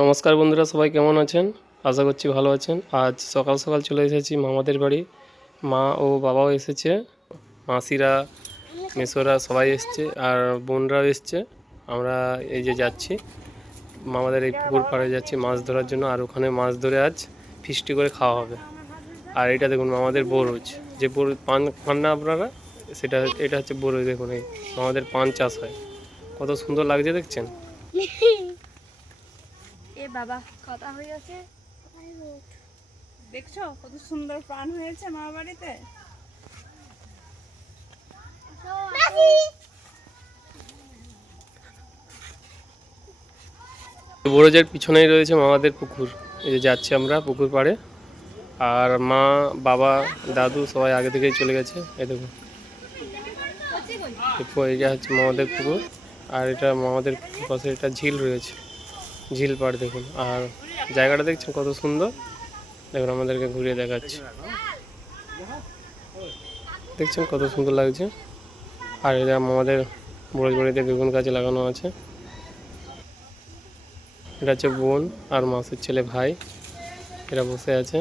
নমস্কার বন্ধুরা, সবাই কেমন আছেন? আশা করছি ভালো আছেন। আজ সকাল সকাল চলে এসেছি মামাদের বাড়ি। মা ও বাবাও এসেছে, মাসিরা মেসোরা সবাই এসছে, আর বোনরাও এসছে। আমরা এই যে যাচ্ছি মামাদের এই পুকুর পাড়ে যাচ্ছি মাছ ধরার জন্য। আর ওখানে মাছ ধরে আজ ফিস্টি করে খাওয়া হবে। আর এটা দেখুন মামাদের বরজ, যে পান খান না আপনারা, এটা হচ্ছে বরজ। দেখুন এই মামাদের পান চাষ হয়, কত সুন্দর লাগছে দেখছেন। এ বাবা কথা হয়ে আছে, দেখছো কত সুন্দর প্রাণ হয়েছে মা বাড়িতে। বরজের পিছনেই রয়েছে মামাদের পুকুর। এই যে যাচ্ছি আমরা পুকুর পাড়ে, আর মা বাবা দাদু সবাই আগে থেকেই চলে গেছে। এই দেখুন এটা হচ্ছে মামাদের পুকুর, আর এটা মামাদের পাশে এটা ঝিল রয়েছে, ঝিল পাড় দেখুন। আর জায়গাটা দেখছেন কত সুন্দর, দেখুন আমাদেরকে ঘুরিয়ে দেখাচ্ছে, দেখছেন কত সুন্দর লাগছে। আর এটা আমাদের বরজ বাড়িতে বেগুন গাছ লাগানো আছে। এটা হচ্ছে বোন আর মাসের ছেলে ভাই, এরা বসে আছে।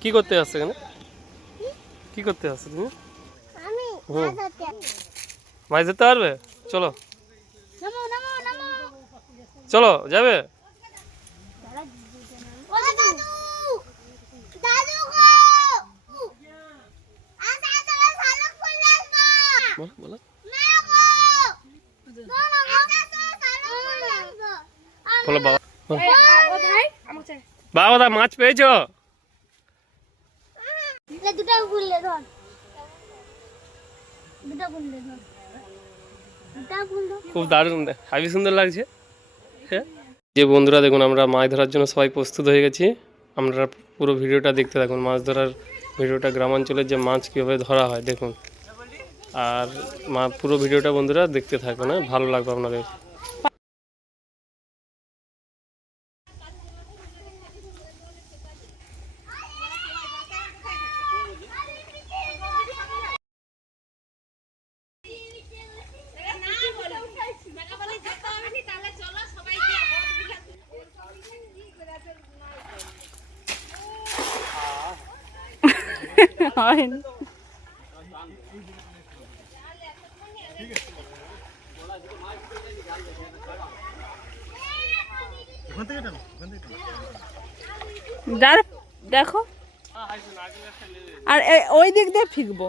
কি করতে আসছে এখানে? কি করতে আসছে তুমি? মাছ ধরতে পারবে? চলো চলো, যাবে? বলো বাবা। বাবা মাছ পেয়েছ? খুব দারুণ, হাবি সুন্দর লাগছে। যে বন্ধুরা দেখুন আমরা মাছ ধরার জন্য সবাই প্রস্তুত হয়ে গেছি। আমরা পুরো ভিডিওটা দেখতে থাকুন, মাছ ধরার ভিডিওটা, গ্রামাঞ্চলের যে মাছ কীভাবে ধরা হয় দেখুন। আর পুরো ভিডিওটা বন্ধুরা দেখতে থাকুন, ভালো লাগবে আপনাদের। দেখো, আর ওই দিক দিয়ে ফিরবো।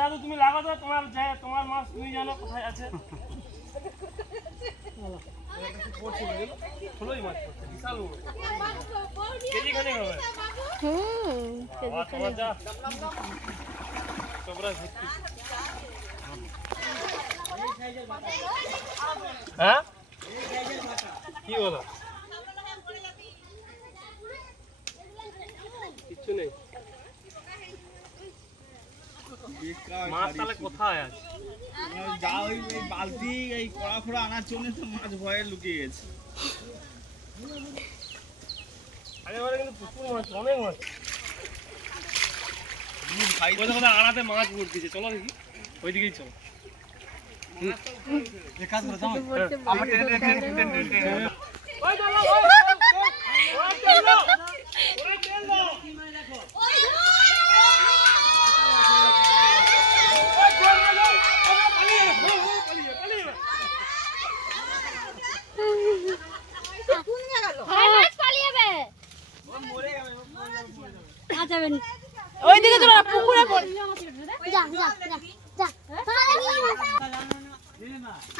দাদু তুমি লাগো তো, তোমার মাছ তুমি জানো কোথায় আছে। হ্যাঁ কি বলো? কিচ্ছু নেই, মাছ তাহলে কোথায় আছে? যা ওই বালতি এই কড়া ফোড়া আনার জন্য তো মাছ ভয়ে লুকিয়ে গেছে। কিন্তু প্রচুর মাছ, অনেক মাছ আড়াতে মাছ পড়তেছে। চলো দেখি, ওইদিকেই চলো। ওইদিকে চলো, পুকুরে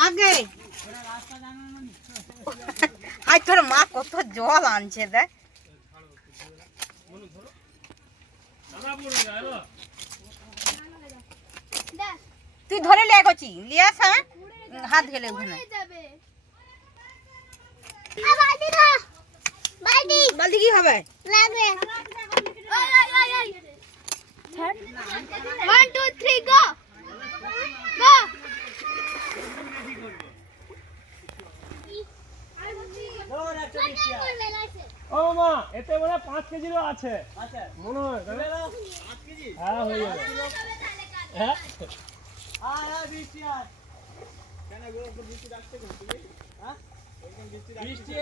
আগে আজ তোর মা কত জল আনছে দেখ। তুই ধরে লিয়ে গেছি, লিয়ে আসা হাত গেলে ওখানে। বালতি কি হবে? ছাড় 1 2 3 গো গো ও মা এতে মনে হয় 5 কেজিরও আছে আচ্ছা মনে হয় 5 কেজি হ্যাঁ হয়ে যাবে হ্যাঁ বৃষ্টি আর কেন বৃষ্টি রাখতে কোন তুমি হ্যাঁ বৃষ্টি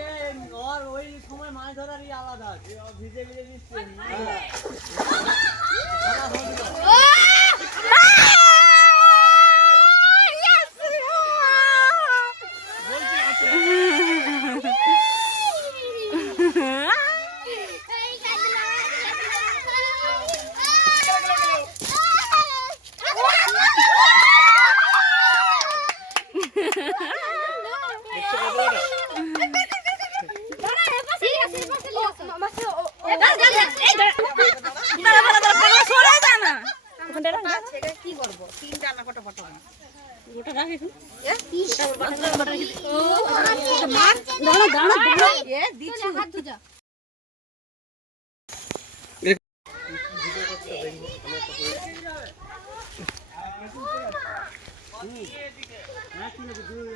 আর ওই সময় মাছ ধরারই আলাদা আছে ভিজে ভিজে বৃষ্টি কি করবো 3 ডানা কত কত গোটা রাখি দাঁড়া দাঁড়া দাঁড়া এ দিচ্ছি হাত ধুজা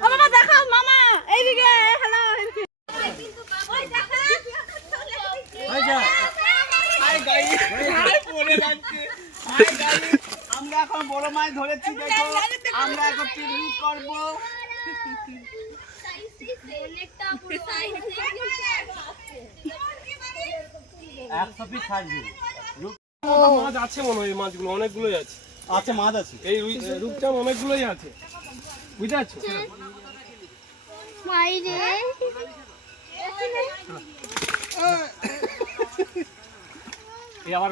মামা দেখাও মামা এইদিকে হ্যালো ওই দেখা হাই গাইস পড়ে যাচ্ছে হাই গাইস আমরা এখন বড় মাছ ধরেছি দেখো আমরা এখন পিকনিক করব অনেকটা পুরো সাইজ 100 পিস থাকবে মাছ আছে মনে হয় মাছগুলো অনেকগুলোই আছে আচ্ছা মাছ আছে এই রূপচাঁদ অনেকগুলোই আছে বুঝতে পারছো বাইরে এই আবার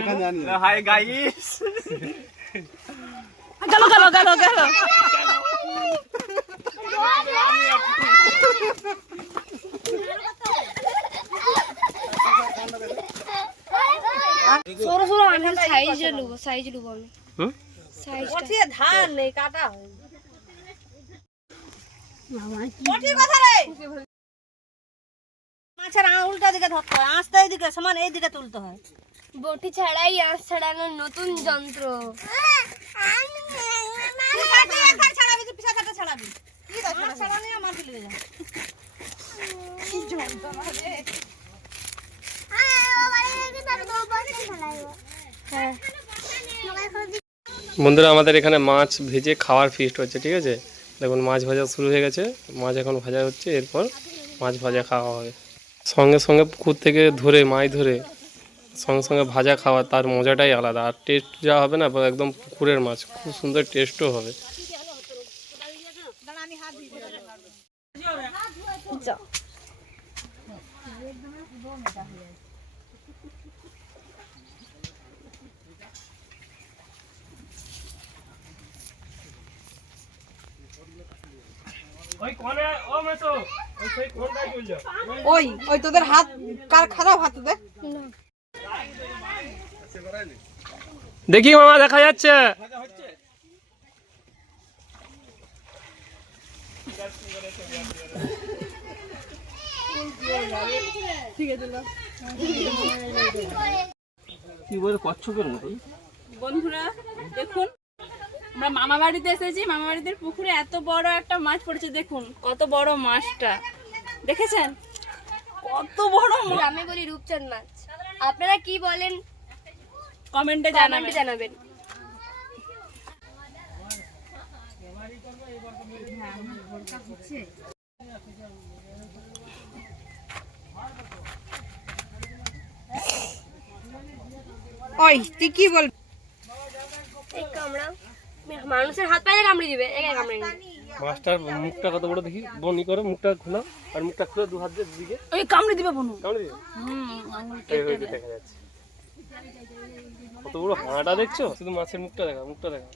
এখানে জানি হাই গাইস গেল গেল গেল গেল সরো সরো আমি সাইজে লুবো আমি হুম সাইজটা ওঠে ধান নেই কাটা ওঠে কথা রে মাছের উল্টা দিকে ধরতে হয় আস্তে এইদিকে সমান এইদিকে তুলতে হয় বটি ছাড়াই আঁশ ছাড়ানোর নতুন যন্ত্র ছাড়াবি তুই পিছাটা ছাড়াবি কি দরকার ছাড়ানি আমার তুলে যা কি যন্ত্রণা রে বন্ধুরা আমাদের এখানে মাছ ভেজে খাওয়ার ফিস্ট হচ্ছে ঠিক আছে দেখুন মাছ ভাজা শুরু হয়ে গেছে মাছ এখন ভাজা হচ্ছে এরপর মাছ ভাজা খাওয়া হবে সঙ্গে সঙ্গে পুকুর থেকে ধরে মাছ ধরে সঙ্গে সঙ্গে ভাজা খাওয়া তার মজাটাই আলাদা আর টেস্ট যা হবে না একদম পুকুরের মাছ খুব সুন্দর টেস্টও হবে ওই ওই তোদের হাত কার খারাপ হাত দে দেখি মামা দেখা যাচ্ছে কি বলে কচ্ছপের মতো বন্ধুরা দেখুন আমরা মামা বাড়িতে এসেছি মামা বাড়িতে পুকুরে এত বড় একটা মাছ পড়েছে দেখুন কত বড় মাছটা দেখেছেন কত বড় মাছ আমি বলি রূপচাঁদ মাছ আপনারা কি বলেন কমেন্টে কমেন্টে জানাবেন ওই তুই কি বল এই কামড়া মানুষের হাত পায়ে কামড়ে দিবে একা কামড়ে নিবে মাছটার মুখটা কত বড় দেখি বনি করে মুখটা খোলা আর মুখটা খুলে দু হাত দিয়ে দিকে ওই কামড়ে দিবে বনু কামড়ে দিবে এই হইতে দেখা যাচ্ছে কত বড় হাঁটা দেখছো শুধু মাছের মুখটা দেখা দেখা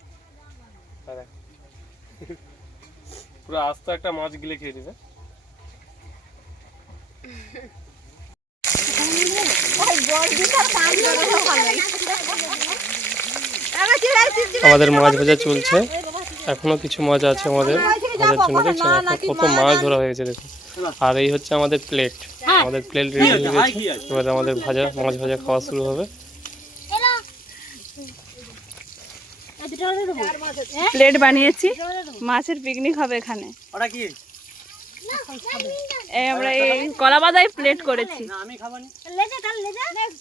পুরো আস্ত একটা মাছ গিলে খেয়ে দিবে আমাদের মাছ ভাজা চলছে এখনো কিছু মাছ আছে আমাদের ভাজার জন্য দেখছেন এখন কত মাছ ধরা হয়েছে দেখুন আর এই হচ্ছে আমাদের প্লেট আমাদের প্লেট রেডি হয়ে গেছে এবার আমাদের মাছ ভাজা খাওয়া শুরু হবে প্লেট বানিয়েছি, মাছের পিকনিক হবে এখানে। ওটা কি? এই আমরা এই কলা পাতায় প্লেট করেছি। না আমি খাবো না।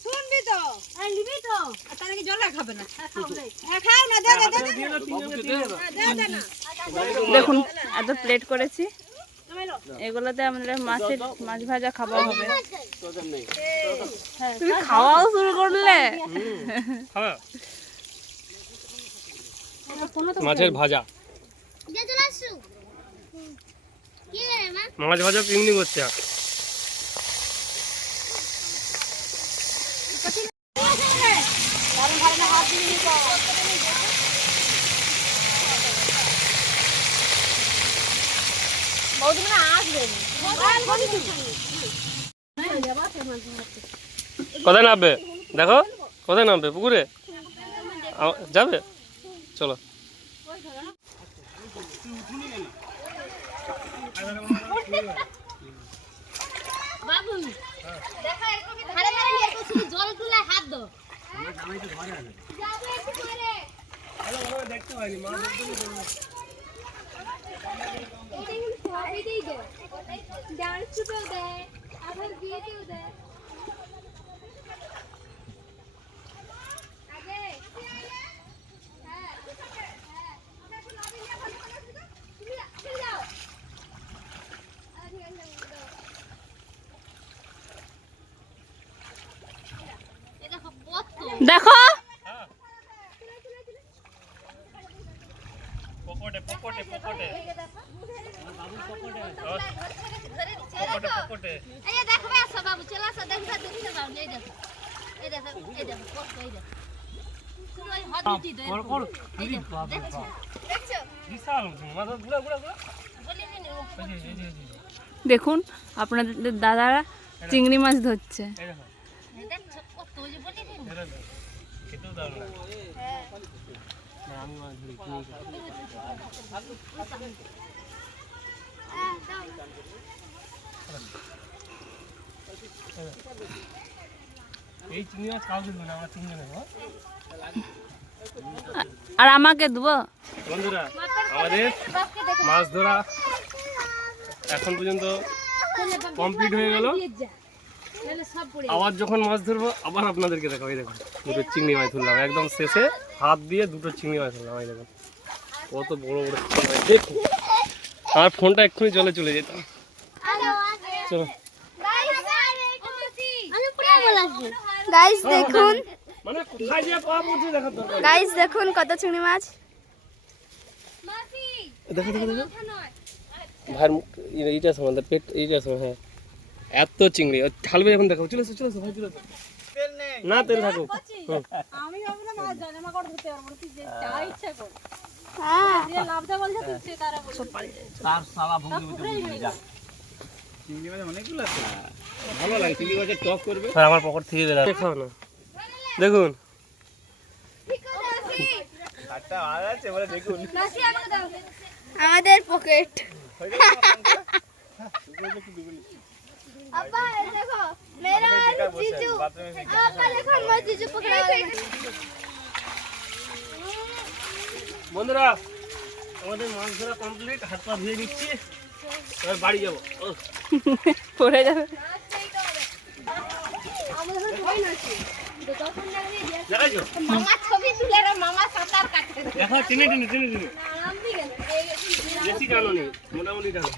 শুনবি তো নিবি তো তার কি জলে খাবে না খাও না দে না দেখুন এত প্লেট করেছি, এগুলোতে আমাদের মাছ ভাজা খাওয়া হবে। তুমি খাওয়াও শুরু করলে? মাছের ভাজা, মাছ ভাজা পিকনিক হচ্ছে। কোথায় নামবে দেখো, কোথায় নামবে? পুকুরে যাবে, চলো। দেখতে পাইনি মা দেখো পকোটে পকোটে পকোটে পকোটে এই দেখো আসো বাবু চলো আসো দেখো দেখতে যাও এই দেখো এই দেখো এই দেখো এই দেখো শুধু ওই হাত দিতে দে দেখছো বিশাল মাথা ঘুরা ঘুরা ঘুরা। দেখুন আপনাদের দাদারা চিংড়ি মাছ ধরছে। দেখছো কত ওই যে বলি দিন খেতেও দাও না। না আমি মাছ ধরি কিনে এই চিংড়ি মাছ কাউকে দেবো না, আমরা তিনজনে নেবো। আর আমাকে দেবো? বন্ধুরা আমাদের মাছ ধরা এখন পর্যন্ত কমপ্লিট হয়ে গেল। আবার যখন মাছ ধরবো আবার আপনাদেরকে দেখাবো। এই দেখুন দুটো চিংড়ি মাছ ধরলাম, একদম শেষে হাত দিয়ে দুটো চিংড়ি মাছ ধরলাম। এই দেখুন কত বড় বড় চিংড়ি মাছ। দেখুন আমার ফোনটা এক্ষুনি জলে চলে যেতাম। চলো গাইস দেখুন, মানে কোথায় যে পা পড়ছে দেখার দরকার। গাইস দেখুন কত চিংড়ি মাছ। দেখো দেখো দেখো ভাই এইটা আছে আমাদের পেট, এইটা আছে। হ্যাঁ এত চিংড়ি ঢালবে এখন। দেখো চলে এসো চলে এসো ভাই, চলে এসো। তেল নেই। না তেল থাকুক। আমি ভাবলাম মাছ জামা কাপড় ধুতে পারবো তুই যে যা ইচ্ছা কর হ্যাঁ যে লাভটা বলছে তুই সে তারা বল তার সালা ভুগি বুঝি যা। চিংড়ি মাছ অনেকগুলো আছে। ভালো লাগে চিংড়ি মাছের টক করবে। হ্যাঁ আমার পকেট থেকে বের খাও না। দেখুন আটটা আর আছে বলে দেখুন। আমাদের পকেট। अब्बा देखो मेरा जीजू, अब्बा देखो मैं जीजू पकड़ा है। বন্ধুরা আমাদের মাছ ধরা কমপ্লিট, হাত পা ধুয়ে নিচ্ছি, এবার বাড়ি যাবো। পড়ে যাবে। দেখাইছো মামা ছবি তুলে রে মামা সাঁতার কাটে দেখো টেনে টেনে টেনে টেনে বেশি টানো নি, মোটামুটি টানো।